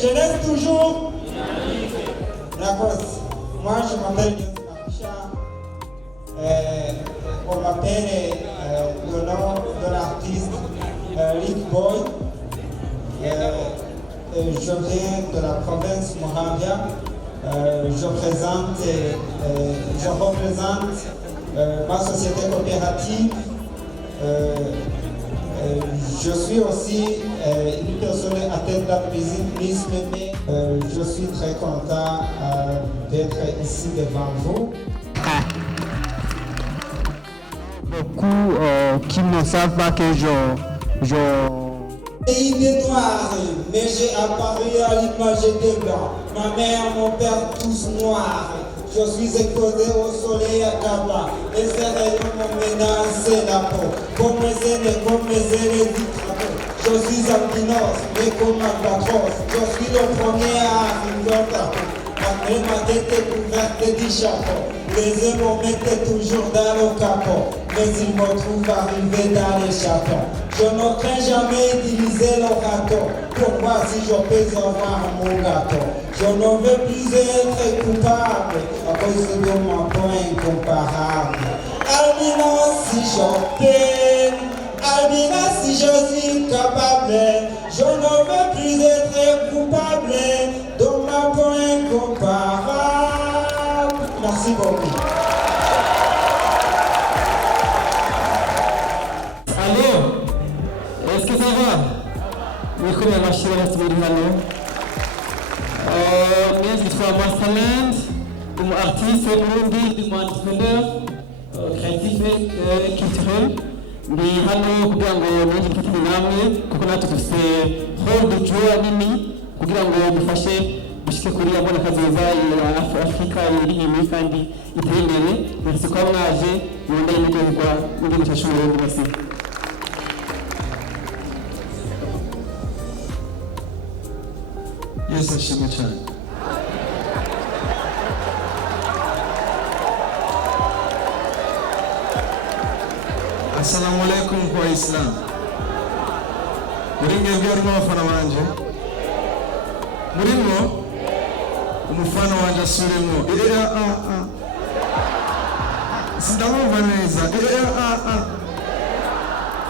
Je laisse toujours. D'accord. Moi, je m'appelle Yosef. On m'appelle le nom de l'artiste Rick Boy. Je viens de la province Moravia. Je représente ma société coopérative. Je suis aussi une personne atteinte d'albinisme, mais je suis très content d'être ici devant vous. Beaucoup qui ne savent pas que Il est noir, mais j'ai apparu à l'image des blancs. Ma mère, mon père, tous noirs. Je suis exposé au soleil à Kaba. Les céréales m'ont menacé la peau. Comme mes aînés, comme mes aînés du travail. Je suis albinos, mais comme albatros. Je suis le premier à arriver au tapot. Ma tête est couverte du chapeau. Les yeux me mettent toujours dans le capot. Mais ils me trouvent arrivé dans les chapeaux. Je ne crains jamais utiliser le râteau pour voir si je peux avoir mon gâteau. Je ne veux plus être coupable à cause de mon point incomparable. Albino si je peux, Albino si je suis capable. Je ne veux plus être coupable de mon point incomparable. Merci beaucoup. Allô? Est-ce que ça va? Niko mashira basubira hano. Nezi twa Masterland, artiste Burundi, entrepreneur, créatif et culturel. Ndi hano kugira ngo nigikitire namwe kuko natwe dufite hold joy nini kugira ngo dufashe gushike kuri yabona kazoza ya Afrika iri himi kandi iteye imbere. Merci kwa mwaje mwenda y'imigirwa ndi mutashoboye Burundi basi. Yes, ashimwe cyane. Assalamu alaikum kwa Islam. Muringe byarimo abafana banje. Murimo umufana wanje asuremo. Sindamumva neza.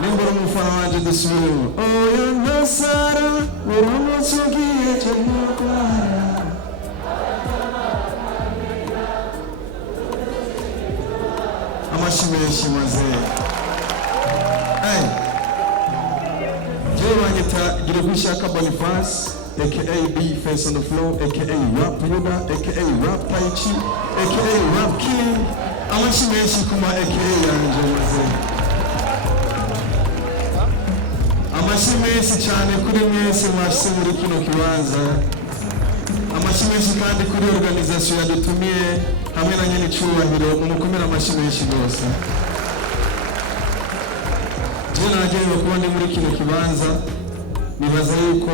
Nimbora umufana wanje dusubiremo. Oya nasara urumutsugiye cyamukara. Amashimeshi maze. Girigushaka Boniface, aka B Face on the Floor, aka Rap Yuda, aka Rap Taichi, aka Rap King. Amashimeshi kuma aka Yanje maze. Amashimeshi cyane kuri mwese mwashyize muri kino kibanza. Amashimeshi kandi kuri organisation yadutumiye hamwe na nyene cyubahiro umukomera amashimeshi rwose. Jena nagiye kubona muri kino kibanza nibaza yuko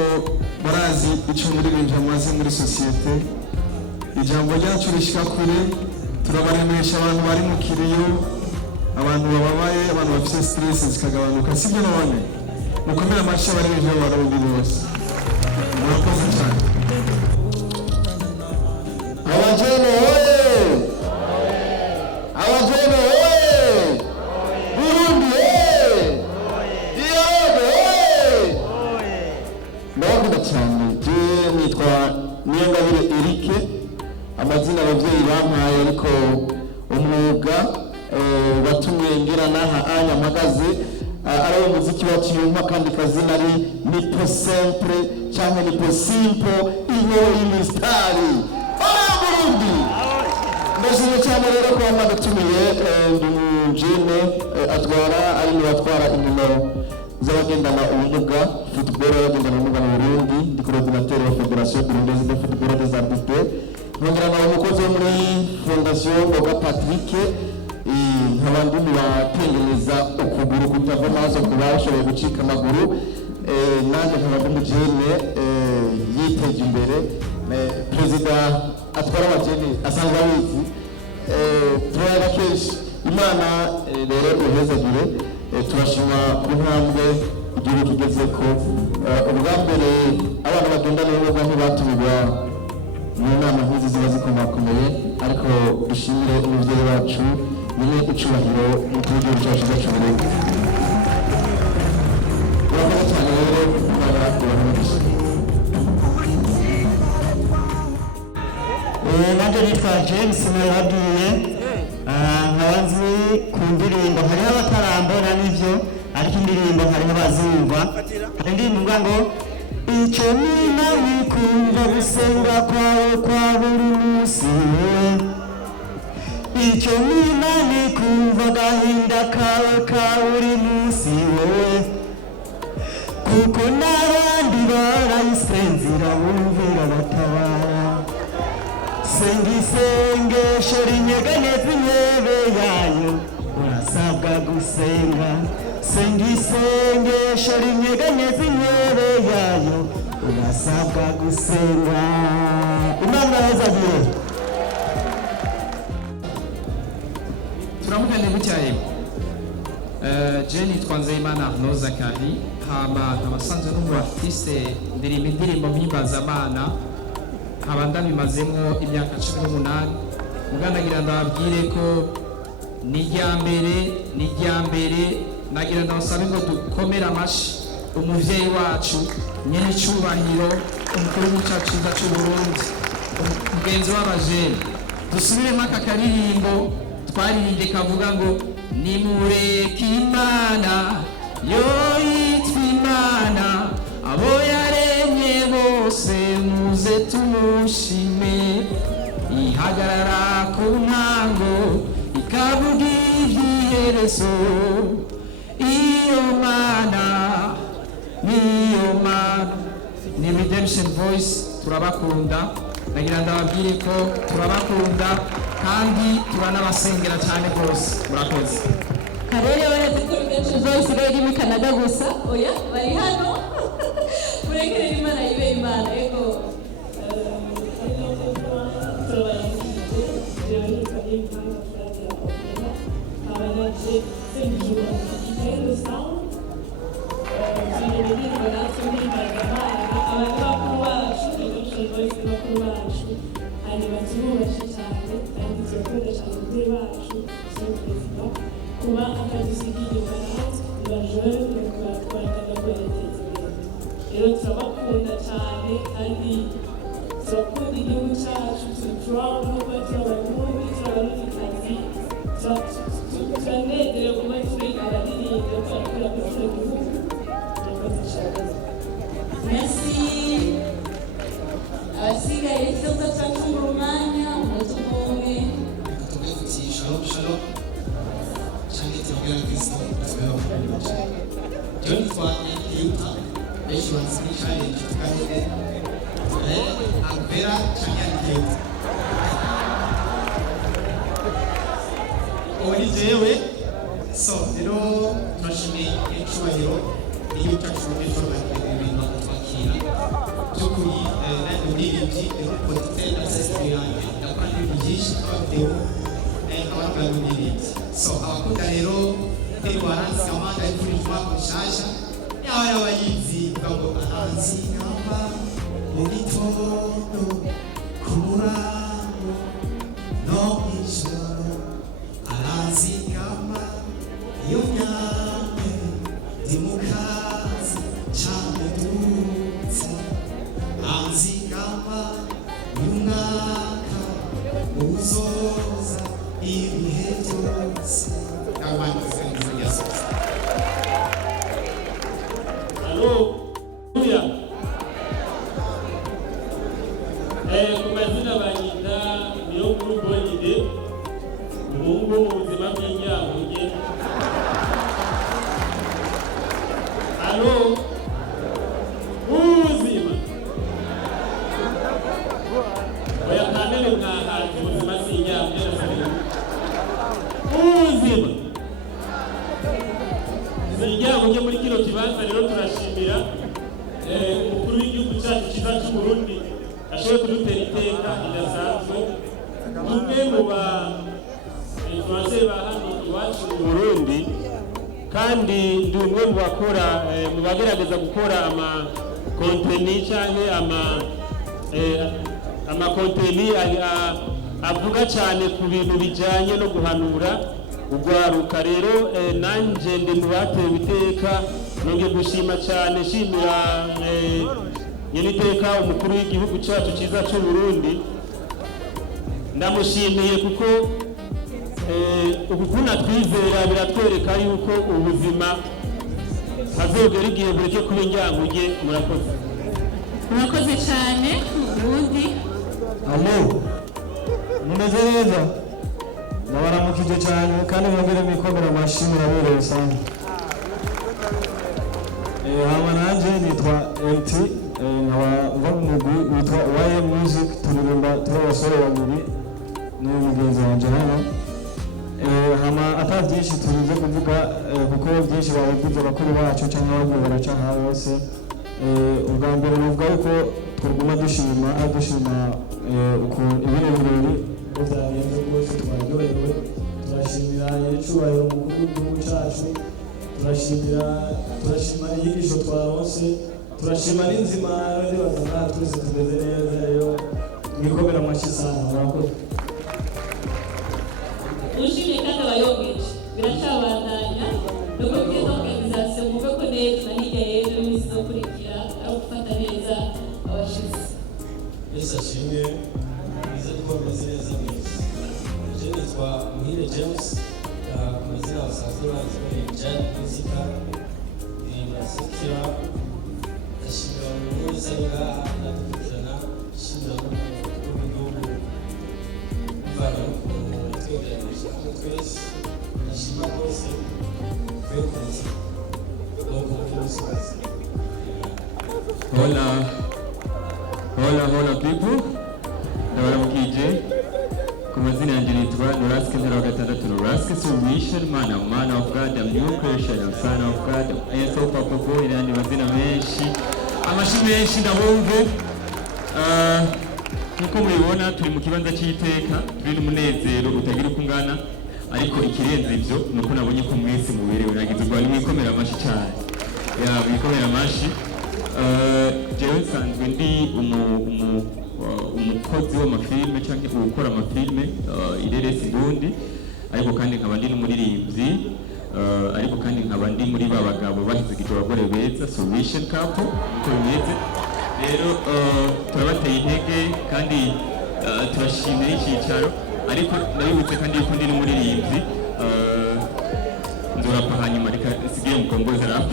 barazi icyo muri bintu amaze muri societe. Ijambo ryacu rishika kure, turabaremesha abantu bari mu kiriyo, abantu bababaye, abantu bafite stress zikagabanuka. Sibyo none mukomera amashi bari bintu barundi bose. Murakoze cyane. Abajene oye! Abajene oye! Burundi oye! Diode oye! Ndabakunda cyane. Je nitwa Niyongabire Eric. Amazina abavyeyi bampaye ariko umwuga watumye ngira naha anya magaze ari umuziki waciyumva kandi kazina ari Nipo Sempre cyangwa Nipo Simple iyo imistari. Burundi ndashimye cyane rero ko bamadutumiye Jene atwara ari mu batwara inkino z'abagendana ubumuga football y'abagendana ubumuga mu Burundi, ndi coordinateur wa Federation Burundaise de Football des Artistes. Nongera na umukozi wo muri Fondation Boga Patrick nk'abandi batengeneza ukuguru kutava amaso ku bashoboye gucika amaguru. Nanjye nkaba Jene yiteje imbere. Perezida atwara abageni asanzwe abizi. Turara kenshi Imana rero uhezagire. Turashima ku ntambwe igihugu kigezeko. Ubwa mbere abana bagendana n'ubumuga ntibatumirwa mu nama nk'izi ziba zikomakomeye, ariko dushimire umubyeyi wacu nyine icubahiro mukuru w'igihugu cyacu cy'Uburundi. Urakoze cyane rero Imana iramugisha. Nanjye nitwa James Mwababwiye, nkaba nzi ku ndirimbo hariho abatarambona n'ibyo, ariko indirimbo hariho abazumva. Hari indirimbo ivuga ngo icyo nina wikumva gusenga kwawe kwa buri munsi, icyo nina nikumva agahinda kawe ka buri munsi wowe, kuko n'abandi barayisenzera bumvira batabara. Senga isengesho rinyeganyeza intebe yayo, urasabwa gusenga. Senga isengesho rinyeganyeza intebe yayo, urasabwa gusenga. Imana yazagiye. Turamukanye bucyaye. Jenny Twanzeyimana Arnaud Zakari, hama abasanzwe n'umu artiste ndirimba indirimbo mpimbazamana, nkaba ndabimazemo imyaka 18. Mugandagira ndababwire ko ni irya mbere nagira ndabasabe ngo dukomere amashi umuvyeyi wacu nyene icubahiro umukuru w'icacu cyiza c'Uburundi, umugenzi w'abajene. Dusubiremo aka karirimbo twaririmbye kavuga ngo nimureke Imana yo yitwa Imana, abo yaremye bose muze tumushime, ihagarara ku ntango ikavuga iby'iherezo. Iyo Mana niyo Mana. Ni Redemption Voice, turabakunda. Nagira ndababwire ko turabakunda kandi turanabasengera cyane rwose. Murakoze. Karere barazi ko Redemption Voice iri mu Canada gusa, oya bari hano. Murekere Imana ibe Imana yego. kuba akadusigiye baranze bajone kubatwara kwerekeza imbere. Rero turabakunda cyane kandi turakunda igihugu cyacu, turaproud kuba turabarundi, turabarundikazi, turanezerewe kuba turi abaririmbyi turakora kuri kino gihugu. Murakoze cyane. Merci. Abasigaye tuza cyacu mu mwanya umutume. Shalom, shalom. John Fanya Yuta, H1 Challenge, Alvera Challenge. Jewe, so, rero turashimiye icyubahiro iyo cyacu ibintu twakira by'ukuri nandi umuririmbyi politike na sesitiri yanjye ndakora ibintu byinshi twatewe abandi umuririmbyi. So abakunda rero baranzi amanda y'ukuri umwaka mushasha yaba yabayizi ngo aranzi nkamba mu gitondo ku murango no mw'ijoro aranzi nkamba iyo nyamye ndi mu kazi cyane dutse aranzi nkamba y'umwaka uzoza ibihe byose. Haleluya. Ku mazina banyita niyo kuri Bonide, umuhungu mu buzima bw'inyange. Halo, ubuzima oya kanene mwahanze ubuzima bw'inyange. Ubuzima zijya ujye muri kino kibanza. Rero turashimira umukuru w'igihugu cyacu cyiza cy'Uburundi ashoboye kudutera iteka ridasanzwe. Umwe mu ba influencer ba hano iwacu mu Burundi kandi ndi umwe mu bakora mu bagerageza gukora ama konteni cyangwa ama konteni avuga cyane ku bintu bijyanye no guhanura urwaruka. Rero nanjye ndi mu batewe iteka, nongeye gushima cyane, shimira nyeniteka umukuru w'igihugu cyacu cyiza cy'u Burundi. Ndamushimiye kuko ukukuna twizera biratwereka yuko ubuzima hazogera igihe bureke kuba inyanguge. Murakoze cyane Burundi. Alo, mumeze neza? Nabaramukije cyane kandi mwongere mwikomera amashyi muraberewe sana. Hama nanjye nitwa MT, nkaba mva mu mugwi witwa YM Music, turirimba turi abasore babiri n'uyu mugenzi wanjye hano. Hama ata byinshi turize kuvuga kuko byinshi babivuze bakuru bacu cyangwa abagiye baraca nka bose. Ubwa mbere nuvuga yuko twaguma dushima ukuntu ibintu birori byagenze rwose, twaryohewe. Turashimira icyubahiro umukuru w'igihugu cyacu, turashima inyigisho twaronse, turashima n'inzima y'abazana twese tumeze neza. Rero mwikomera amashyi sana, murakoze. Ushimye kandi abayogeje biracabandanya nuko bwiza organization muve ko neza na hirya y'ejo iminsi zo kurikira ari gufata neza abashyitsi. Yesu ashimwe, mwiza kuko meze neza mwese. Je nitwa Muhire James, ku mazina basanzwe bazi muri Jani Muzika, ndirimba Sekira. Ndashimira umuntu wese ari ngaha ndadukurikirana, nshimira n'umukuru w'igihugu bivanye n'ukuntu twegeranije hamwe twese. Ndashima rwose twekunze nuko mukimusozi. Hola people, ndabaramukije. Ku mazina yanjye nitwa Noraske Ntara wa gatandatu. Noraske Solution, man of God, a new creation, a son of God, and so papa boy, n'andi mazina menshi, amashyi menshi ndabumve. Nkuko mubibona turi mu kibanza cy'iteka, turi n'umunezero utagira uko ungana, ariko ikirenze ibyo nuko nabonye ko mwese muberewe. Nagize ubwo mwikomera amashyi cyane, mwikomera amashyi. Jewe nsanzwe ndi umukozi w'amafilme cyangwa gukora amafilme ireresi Burundi, ariko kandi nkaba ndi n'umuririmbyi, ariko kandi nkaba ndi muri ba bagabo bahizigije abagore beza Solution Couple uko bimeze. Rero turabateye intege kandi turashimira icyicaro, ariko ndabibutse kandi yuko ndi n'umuririmbyi. Nzorapa hanyuma reka sigiye mukomboza rap.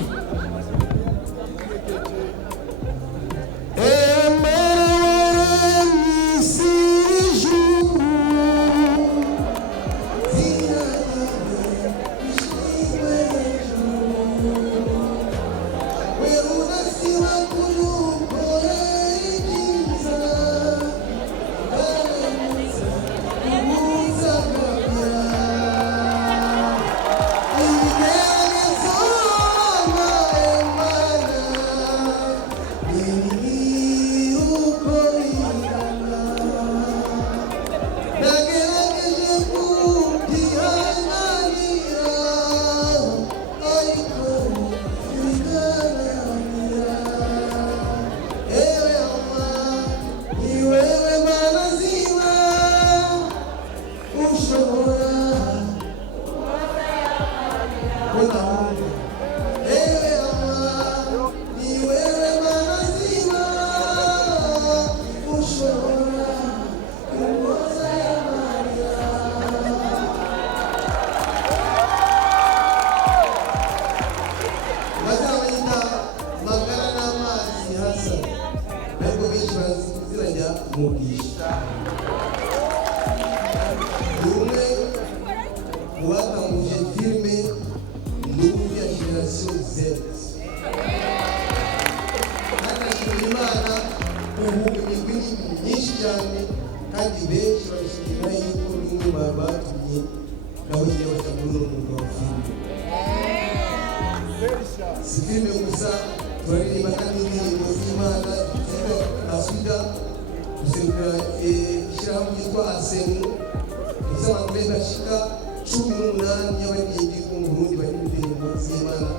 18 y'abaririmbyi bo mu Burundi bari mu ndirimbo z'Imana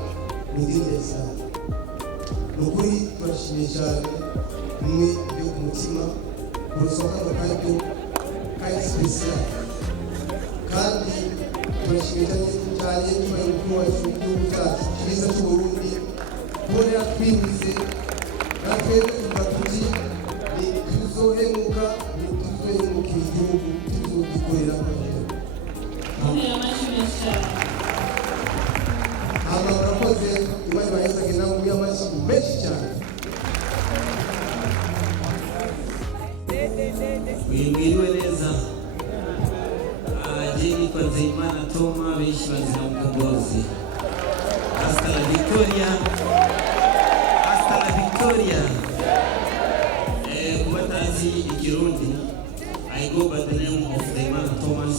mu ndimi ya Islam. Ni ukuri turashimye cyane mwe byo ku mutima urusohoka rw'akaryo kari sipesiyali kandi turashimye cyane nyuma y'umukuru wacu w'igihugu cyacu cyiza cy'Uburundi kubonera twibuze natwe tuba tuzi tuzohemuka tuzohemukira igihugu tuzogikorera hano urakoze imana bahezaga inama y'amashyi menshi cyane. Mwiriwe neza. Je nitwa Nzeyimana Toma benshi bazira Mkombozi. Hasta la Victoria. Hasta la Victoria. Kubatazi ikirundi. I go by the name of Nzeyimana Thomas,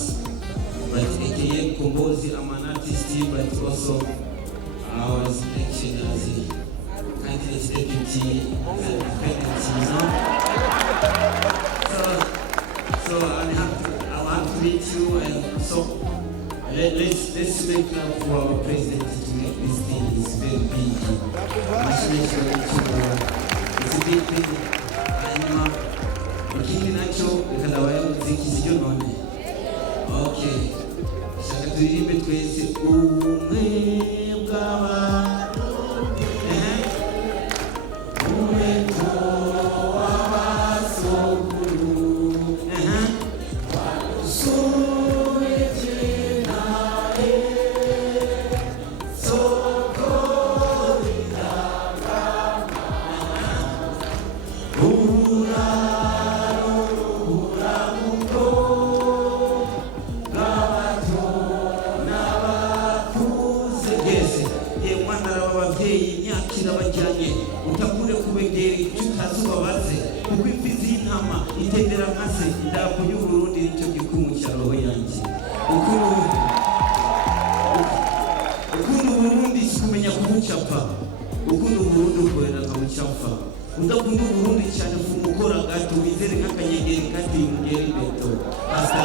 but aka Mkombozi. I'm an artist, but also I was elected as a candidate deputy So I'm happy to meet you, and so let's make up for our president to make this thing. It's very big. It's a big thing. And ukindi nacho ikalawaye muziki sio none. Okay. Shaka turimbe twese ubumwe bw'abantu. utakure kubegera utazubabaze kuko imfizi y'intama itendera nkase idarapo y'u Burundi nicyo gikumu cya roho yanjye ukunda Burundi kumenya kubucapa ukunda Burundi ukorera nkabucapfa udakunda Burundi cyane fumukora gato wizere nk'akanyegeri kati mugeri beto hasta